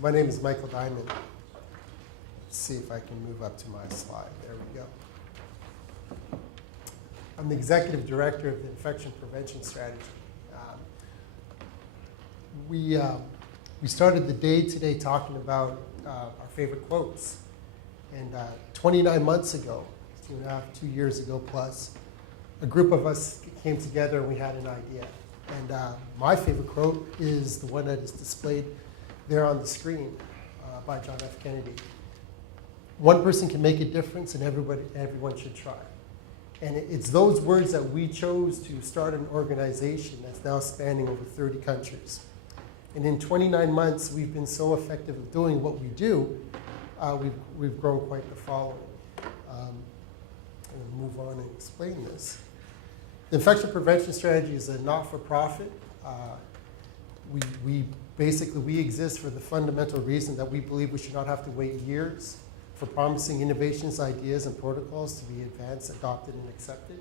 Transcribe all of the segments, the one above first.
My name is Michael Diamond. Let's see if I can move up to my slide. There we go. I'm the executive director of the Infection Prevention Strategy. We started the day today talking about our favorite quotes. And 29 months ago, 2 years ago plus, a group of us came together and we had an idea. And my favorite quote is the one that is displayed there on the screen by John F. Kennedy. One person can make a difference and everyone should try. And it's those words that we chose to start an organization that's now spanning over 30 countries. And in 29 months, we've been so effective at doing what we do, we've grown quite the following. I'll move on and explain this. The Infection Prevention Strategy is a not-for-profit. We exist for the fundamental reason that we believe we should not have to wait years for promising innovations, ideas, and protocols to be advanced, adopted, and accepted.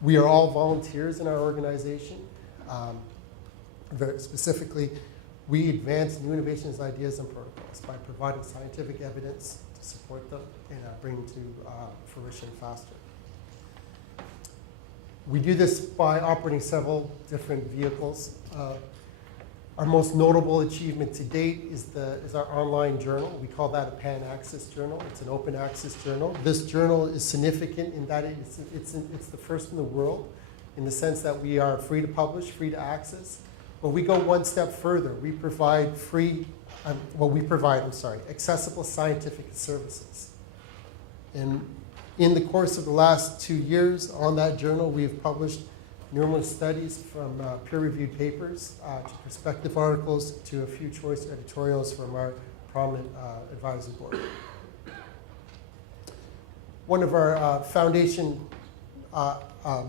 We are all volunteers in our organization. Very specifically, we advance new innovations, ideas, and protocols by providing scientific evidence to support them and bring to fruition faster. We do this by operating several different vehicles. Our most notable achievement to date is our online journal. We call that a pan-access journal. It's an open access journal. This journal is significant in that it's the first in the world in the sense that we are free to publish, free to access. But we go one step further. We provide accessible scientific services. And in the course of the last 2 years on that journal, we have published numerous studies from peer-reviewed papers to perspective articles to a few choice editorials from our prominent advisory board. One of our foundation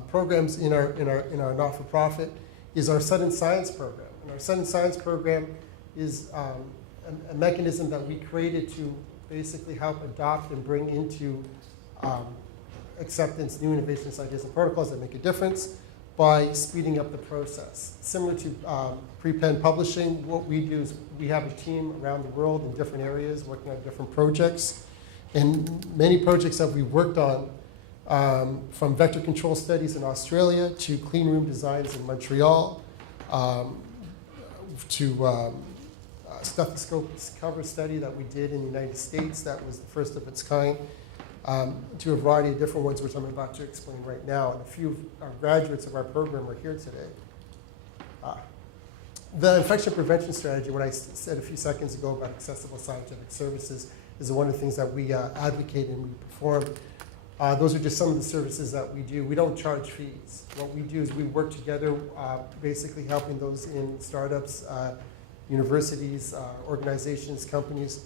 programs in our not-for-profit is our Sudden Science program. And our Sudden Science program is a mechanism that we created to basically help adopt and bring into acceptance new innovations, ideas, and protocols that make a difference by speeding up the process. Similar to pre-pen publishing, what we do is we have a team around the world in different areas working on different projects. And many projects that we've worked on, from vector control studies in Australia to clean room designs in Montreal, to stethoscope cover study that we did in the United States that was the first of its kind, to a variety of different ones, which I'm about to explain right now. And a few of our graduates of our program are here today. The infection prevention strategy, what I said a few seconds ago about accessible scientific services, is one of the things that we advocate and we perform. Those are just some of the services that we do. We don't charge fees. What we do is we work together, basically helping those in startups, universities, organizations, companies,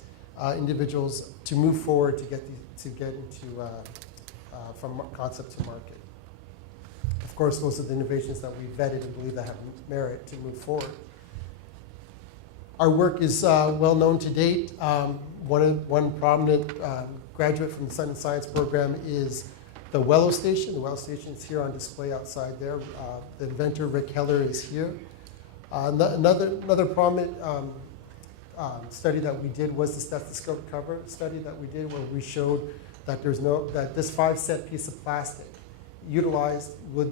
individuals to move forward to get into from concept to market. Of course, those are the innovations that we vetted and believe that have merit to move forward. Our work is well known to date. One prominent graduate from the Sudden Science program is the Wello Station. The Wello Station is here on display outside there. The inventor, Rick Heller, is here. Another prominent study that we did was the stethoscope cover study that we did, where we showed that that this 5-cent piece of plastic utilized would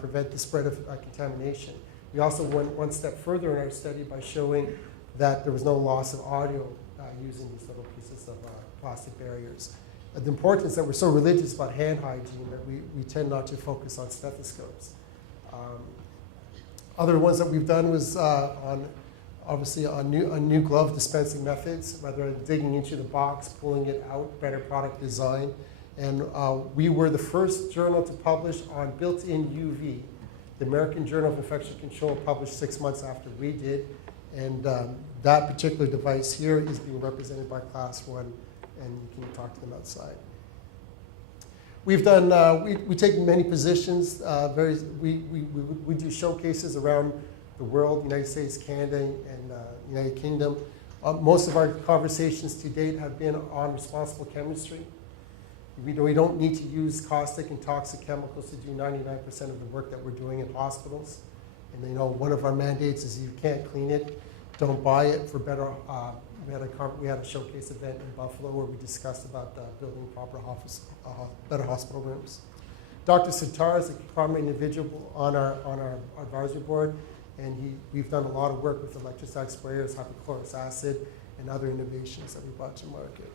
prevent the spread of contamination. We also went one step further in our study by showing that there was no loss of audio using these little pieces of plastic barriers. The importance that we're so religious about hand hygiene that we tend not to focus on stethoscopes. Other ones that we've done was on new glove dispensing methods, whether digging into the box, pulling it out, better product design. And we were the first journal to publish on built-in UV. The American Journal of Infection Control published 6 months after we did. And that particular device here is being represented by Class 1, and you can talk to them outside. We've done, we take many positions. We do showcases around the world, United States, Canada, and United Kingdom. Most of our conversations to date have been on responsible chemistry. We don't need to use caustic and toxic chemicals to do 99% of the work that we're doing in hospitals. And one of our mandates is you can't clean it. don't buy it for better. We had a showcase event in Buffalo where we discussed about building proper better hospital rooms. Dr. Sitar is a prominent individual on our advisory board, and we've done a lot of work with electrostatic sprayers, hypochlorous acid, and other innovations that we brought to market,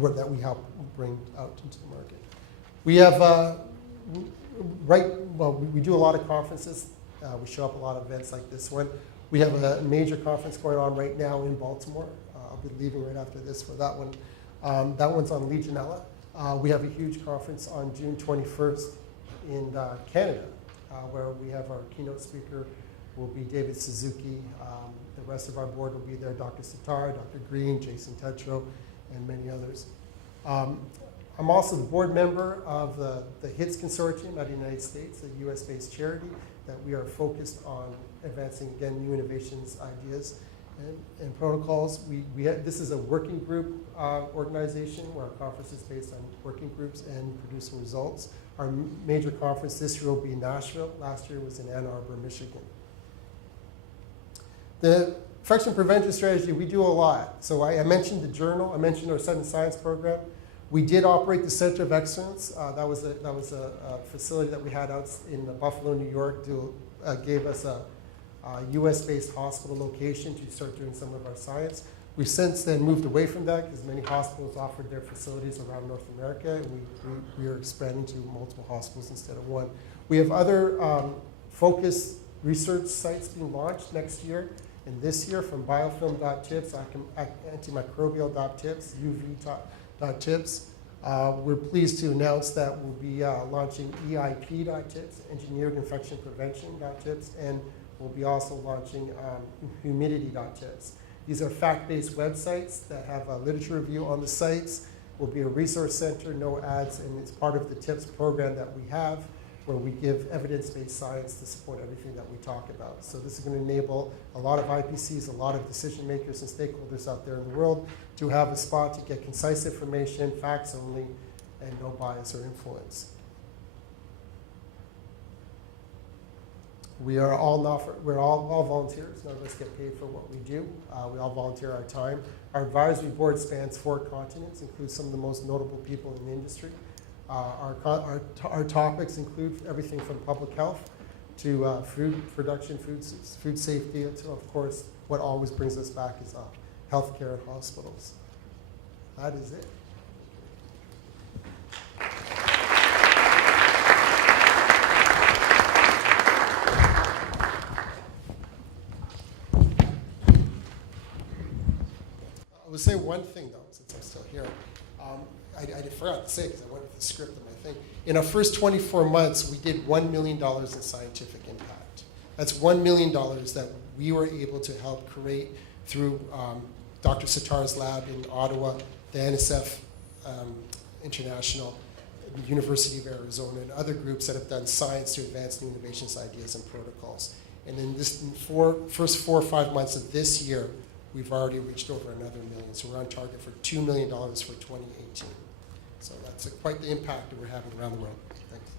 or that we help bring out into the market. We have we do a lot of conferences. We show up at a lot of events like this one. We have a major conference going on right now in Baltimore. I'll be leaving right after this for that one. That one's on Legionella. We have a huge conference on June 21st in Canada, where we have our keynote speaker will be David Suzuki. The rest of our board will be there, Dr. Sitar, Dr. Green, Jason Tetro, and many others. I'm also the board member of the HCS Consortium out of the United States, a US-based charity that we are focused on advancing, again, new innovations, ideas, and protocols. This is a working group organization where our conference is based on working groups and producing results. Our major conference this year will be in Nashville. Last year was in Ann Arbor, Michigan. The infection prevention strategy, we do a lot. So I mentioned the journal. I mentioned our Sudden Science program. We did operate the Center of Excellence. That was a facility that we had out in Buffalo, New York. Gave us a US-based hospital location to start doing some of our science. We've since then moved away from that because many hospitals offered their facilities around North America, and we are expanding to multiple hospitals instead of one. We have other focused research sites being launched next year and this year, from biofilm.tips, antimicrobial.tips, UV.tips. We're pleased to announce that we'll be launching EIP.tips, engineered infection prevention.tips, and we'll be also launching humidity.tips. These are fact-based websites that have a literature review on the sites. Will be a resource center, no ads, and it's part of the TIPS program that we have, where we give evidence-based science to support everything that we talk about. So this is going to enable a lot of IPCs, a lot of decision makers and stakeholders out there in the world to have a spot to get concise information, facts only, and no bias or influence. We're all volunteers. None of us get paid for what we do. We all volunteer our time. Our advisory board spans 4 continents, includes some of the most notable people in the industry. Our topics include everything from public health to food production, food safety, to, of course, what always brings us back is healthcare and hospitals. That is it. I would say one thing, though, since I'm still here. I forgot to say, because I went with the script of my thing. In our first 24 months, we did $1 million in scientific impact. That's $1 million that we were able to help create through Dr. Sitar's lab in Ottawa, the NSF International, the University of Arizona, and other groups that have done science to advance new innovations, ideas, and protocols. And in this first 4 or 5 months of this year, we've already reached over another $1 million. So we're on target for $2 million for 2018. So that's quite the impact that we're having around the world. Thanks.